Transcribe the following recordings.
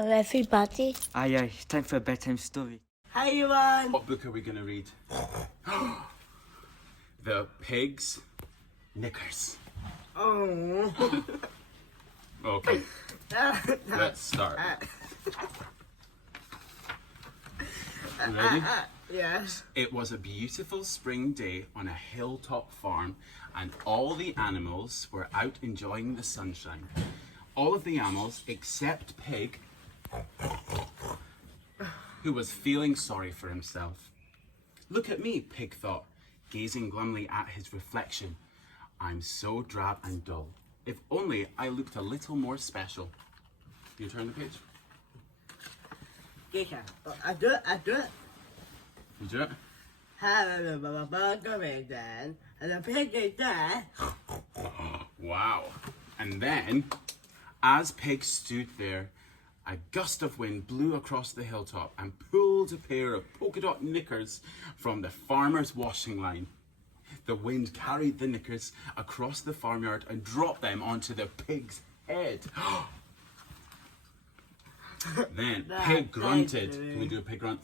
Hello, everybody. Aye, time for a bedtime story. Hi, everyone. What book are we going to read? The Pigs Knickers. Oh. Okay, let's start. Ready? Yes. It was a beautiful spring day on a hilltop farm, and all the animals were out enjoying the sunshine. All of the animals except Pig, who was feeling sorry for himself. Look at me, Pig thought, gazing glumly at his reflection. I'm so drab and dull. If only I looked a little more special. You turn the page. Okay. I do it. You do it. Hello, then. And the pig is there. Wow. And then, as Pig stood there, a gust of wind blew across the hilltop and pulled a pair of polka dot knickers from the farmer's washing line. The wind carried the knickers across the farmyard and dropped them onto the pig's head. Then Pig grunted. Can we do a pig grunt?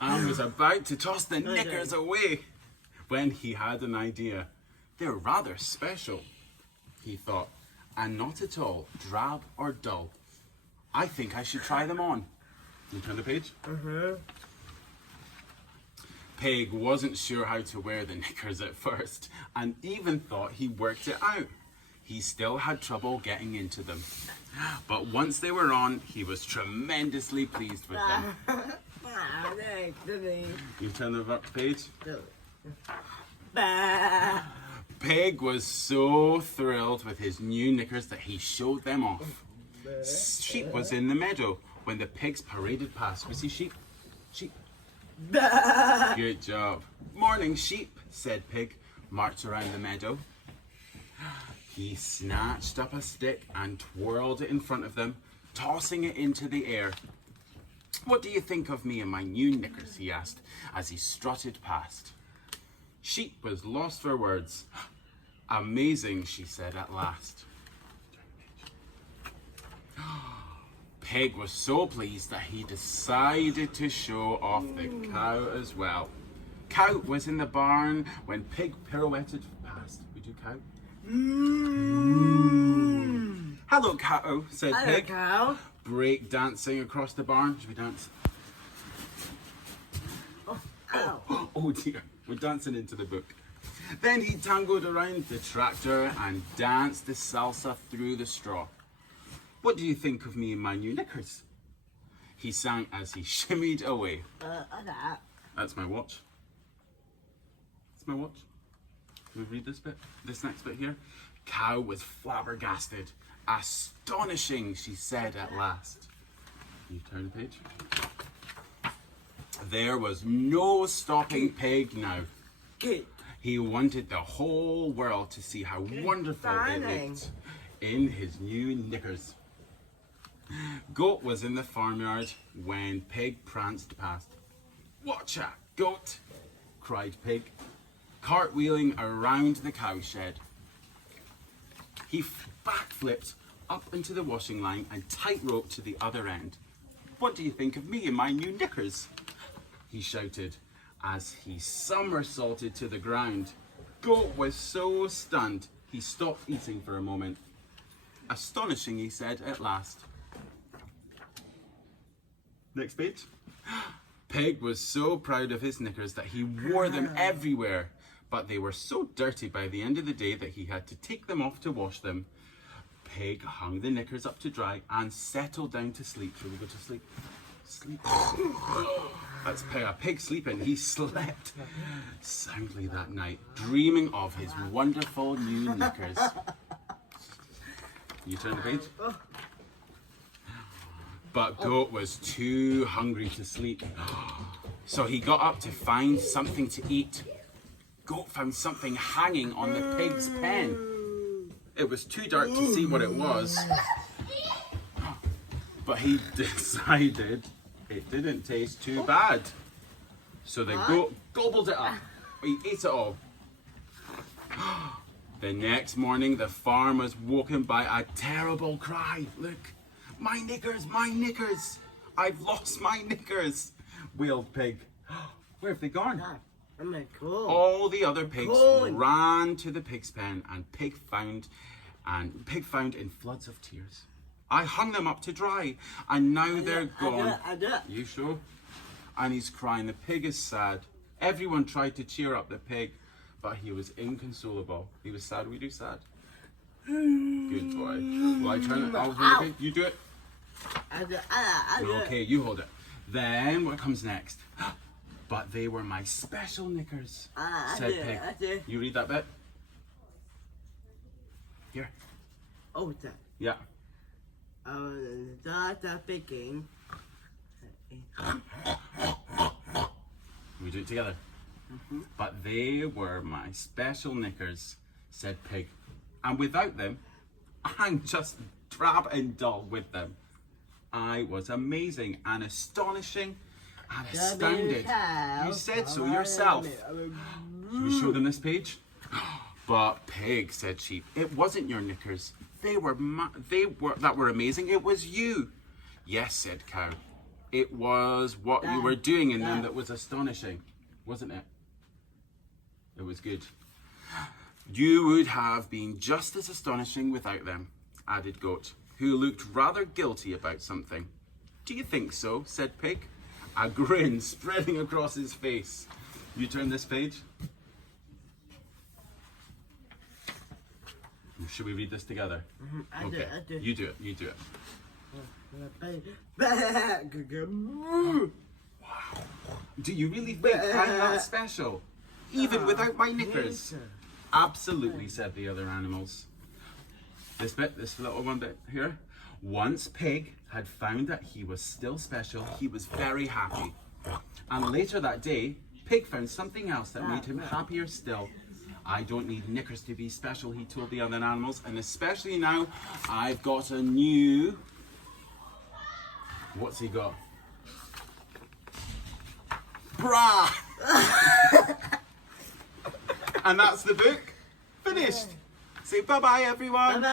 And was about to toss the knickers away when he had an idea. They're rather special, he thought, and not at all drab or dull. I think I should try them on. You turn the page? Pig wasn't sure how to wear the knickers at first, and even thought he worked it out. He still had trouble getting into them. But once they were on, he was tremendously pleased with them. You turn the page? Pig was so thrilled with his new knickers that he showed them off. Sheep was in the meadow when the pigs paraded past. We see sheep? Sheep. Good job. Morning, sheep, said Pig, marched around the meadow. He snatched up a stick and twirled it in front of them, tossing it into the air. What do you think of me and my new knickers? He asked as he strutted past. Sheep was lost for words. Amazing, she said at last. Pig was so pleased that he decided to show off the cow as well. Cow was in the barn when Pig pirouetted past. We do cow? Hello, cow, said Pig. Hello, cow. Break dancing across the barn. Should we dance? Oh dear, we're dancing into the book. Then he tangled around the tractor and danced the salsa through the straw. What do you think of me and my new knickers? He sang as he shimmied away. That's my watch. That's my watch. Can we read this bit? This next bit here? Cow was flabbergasted. Astonishing, she said at last. You turn the page. There was no stopping Pig now. He wanted the whole world to see how wonderful they looked in his new knickers. Goat was in the farmyard when Pig pranced past. Watch out, Goat, cried Pig, cartwheeling around the cowshed. He backflipped up into the washing line and tightrope to the other end. What do you think of me and my new knickers? He shouted as he somersaulted to the ground. Goat was so stunned he stopped eating for a moment. Astonishing, he said at last. Next page. Pig was so proud of his knickers that he wore them everywhere, but they were so dirty by the end of the day that he had to take them off to wash them. Pig hung the knickers up to dry and settled down to sleep. Shall we go to sleep? Sleep. That's Pig sleeping. He slept soundly that night, dreaming of his wonderful new knickers. You turn the page. But Goat was too hungry to sleep, so he got up to find something to eat. Goat found something hanging on the pig's pen. It was too dark to see what it was, but he decided it didn't taste too bad. So the goat gobbled it up. He ate it all. The next morning, the farm was woken by a terrible cry. Look, my knickers, my knickers. I've lost my knickers, wailed Pig. Where have they gone? I'm like, cool. All the other pigs Cool. ran to the pig's pen, and Pig found in floods of tears. I hung them up to dry, and now they're gone. I do it. You sure? And he's crying. The pig is sad. Everyone tried to cheer up the pig, but he was inconsolable. He was sad. We do sad. Good boy. Will I turn it? I'll hold it. You do it. I do it. Okay, you hold it. Then what comes next? But they were my special knickers, said Pig. I do. You read that bit? Here. Oh, that. Yeah. The picking. We do it together. But they were my special knickers, said Pig. And without them, I'm just drab and dull with them. I was amazing and astonishing and astounded. You said so yourself. Should we show them this page? But Pig, said Sheep, it wasn't your knickers. They were amazing. It was you. Yes, said Cow. It was what you were doing in them that was astonishing, wasn't it? It was good. You would have been just as astonishing without them, added Goat, who looked rather guilty about something. Do you think so? Said Pig, a grin spreading across his face. You turn this page. Should we read this together? I do. You do it. You do it. Do you really think I'm that special? Even without my knickers? Absolutely, said the other animals. This little one bit here. Once Pig had found that he was still special, he was very happy. And later that day, Pig found something else that made him happier still. I don't need knickers to be special, he told the other animals, and especially now I've got a new... What's he got? Bra! And that's the book. Finished. Say bye-bye, everyone. Bye-bye.